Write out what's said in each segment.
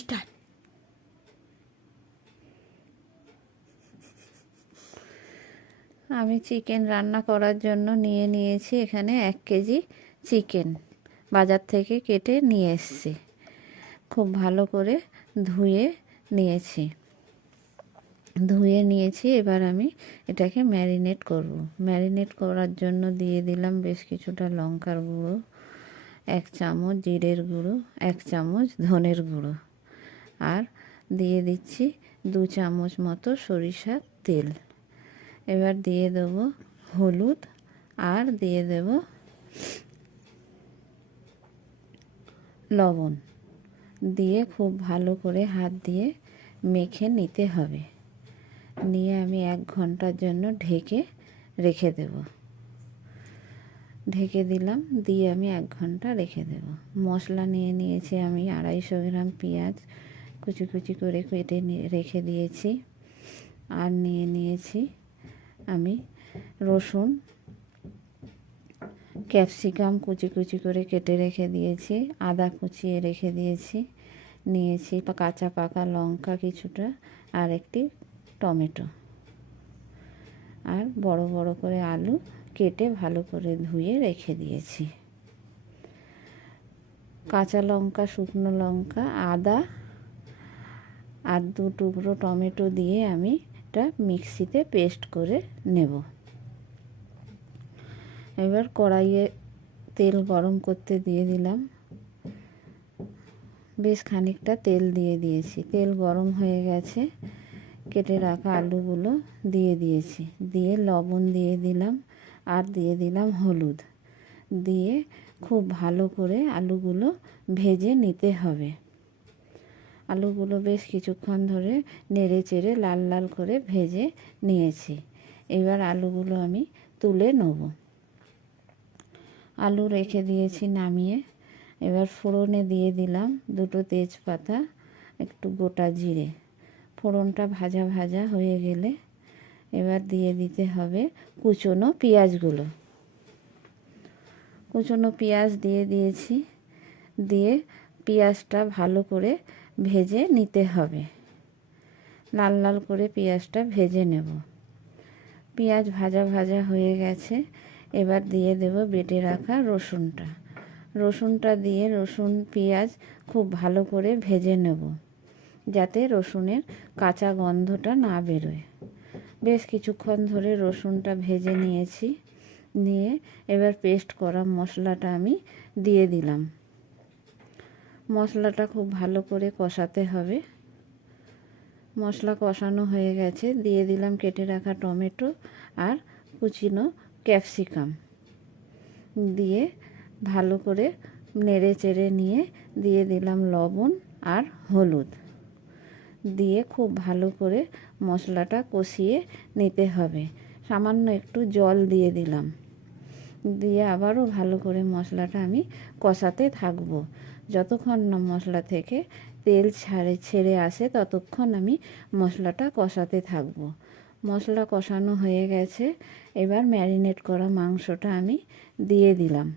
Start. আমি chicken রান্না করার জন্য নিয়েছি এখানে 1 কেজি চিকেন, বাজার থেকে কেটে নিয়ে এসেছি। খুব ভালো করে ধুয়ে নিয়েছি। এবার আমি এটাকে ম্যারিনেট করব। ম্যারিনেট করার জন্য দিয়ে দিলাম বেশ কিছুটা লঙ্কার গুঁড়ো, 1 চামচ জিরের গুঁড়ো, 1 চামচ ধনের গুঁড়ো, আর দিয়ে দিচ্ছি 2 চামচ মতো সরিষার তেল। এবার দিয়ে দেব হলুদ, আর দিয়ে দেব লবণ। দিয়ে খুব ভালো করে হাত দিয়ে মেখে নিতে হবে। নিয়ে আমি 1 ঘন্টার জন্য ঢেকে রেখে দেব। ঢেকে দিলাম, দিয়ে আমি 1 ঘন্টা রেখে দেব। মশলা নিয়েছি আমি 250 গ্রাম পেঁয়াজ কুচি কুচি করে কেটে রেখে দিয়েছি। আর নিয়েছি আমি রসুন, ক্যাপসিকাম কুচি কুচি করে কেটে রেখে দিয়েছি, আদা কুচিয়ে রেখে দিয়েছি, নিয়েছি কাঁচা পাকা লঙ্কা কিছুটা, আর একটি টমেটো, আর বড় বড় করে আলু কেটে ভালো করে ধুয়ে রেখে দিয়েছি। কাঁচা লঙ্কা, শুকনো লঙ্কা, আদা আর 2 টুকরো টমেটো দিয়ে আমি এটা মিক্সিতে পেস্ট করে নেব। এবার কড়াইয়ে তেল গরম করতে দিয়ে দিলাম। বেশ খানিকটা তেল দিয়ে দিয়েছি। তেল গরম হয়ে গেছে, কেটে রাখা আলুগুলো দিয়ে দিয়েছি। দিয়ে লবণ দিয়ে দিলাম, আর দিয়ে দিলাম হলুদ। দিয়ে খুব ভালো করে আলুগুলো ভেজে নিতে হবে। আলুগুলো বেশ কিছুক্ষণ ধরে নেড়ে চেড়ে লাল লাল করে ভেজে নিয়েছি। এবার আলুগুলো আমি তুলে নেব। আলু রেখে দিয়েছি নামিয়ে। এবার ফোড়নে দিয়ে দিলাম 2টো তেজপাতা, একটু গোটা জিরে। ফোড়নটা ভাজা ভাজা হয়ে গেলে এবার দিয়ে দিতে হবে কুচনো পেঁয়াজগুলো। কুচনো পেঁয়াজ দিয়ে দিয়েছি। দিয়ে পেঁয়াজটা ভালো করে ভেজে নিতে হবে। লাল লাল করে পেঁয়াজটা ভেজে নেব। পেঁয়াজ ভাজা ভাজা হয়ে গেছে। এবার দিয়ে দেব বেটে রাখা রসুনটা। রসুনটা দিয়ে রসুন পেঁয়াজ খুব ভালো করে ভেজে নেব, যাতে রসুনের কাঁচা গন্ধটা না বেরোয়। বেশ কিছুক্ষণ ধরে রসুনটা ভেজে নিয়েছি। নিয়ে এবার পেস্ট করা মশলাটা আমি দিয়ে দিলাম। মশলাটা খুব ভালো করে কষাতে হবে। মশলা কষানো হয়ে গেছে, দিয়ে দিলাম কেটে রাখা টমেটো আর কুচিনো ক্যাপসিকাম। দিয়ে ভালো করে নেড়ে চেড়ে নিয়ে দিয়ে দিলাম লবণ আর হলুদ। দিয়ে খুব ভালো করে মশলাটা কষিয়ে নিতে হবে। সামান্য একটু জল দিয়ে দিলাম। দিয়ে আবারও ভালো করে মশলাটা আমি কষাতে থাকবো। যতক্ষণ না মশলা থেকে তেল ছেড়ে আসে ততক্ষণ আমি মশলাটা কষাতে থাকবো। মশলা কষানো হয়ে গেছে। এবার ম্যারিনেট করা মাংসটা আমি দিয়ে দিলাম।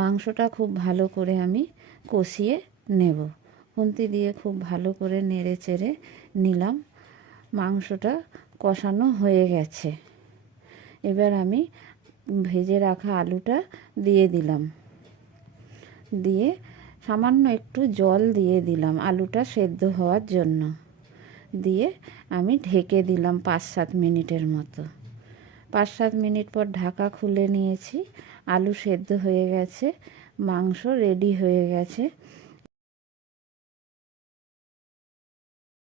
মাংসটা খুব ভালো করে আমি কষিয়ে নেব। খুন্তি দিয়ে খুব ভালো করে নেড়ে চেড়ে নিলাম। মাংসটা কষানো হয়ে গেছে। এবার আমি ভেজে রাখা আলুটা দিয়ে দিলাম। দিয়ে সামান্য একটু জল দিয়ে দিলাম আলুটা সেদ্ধ হওয়ার জন্য। দিয়ে আমি ঢেকে দিলাম 5-7 মিনিটের মতো। 5-7 মিনিট পর ঢাকা খুলে নিয়েছি। আলু সেদ্ধ হয়ে গেছে, মাংস রেডি হয়ে গেছে।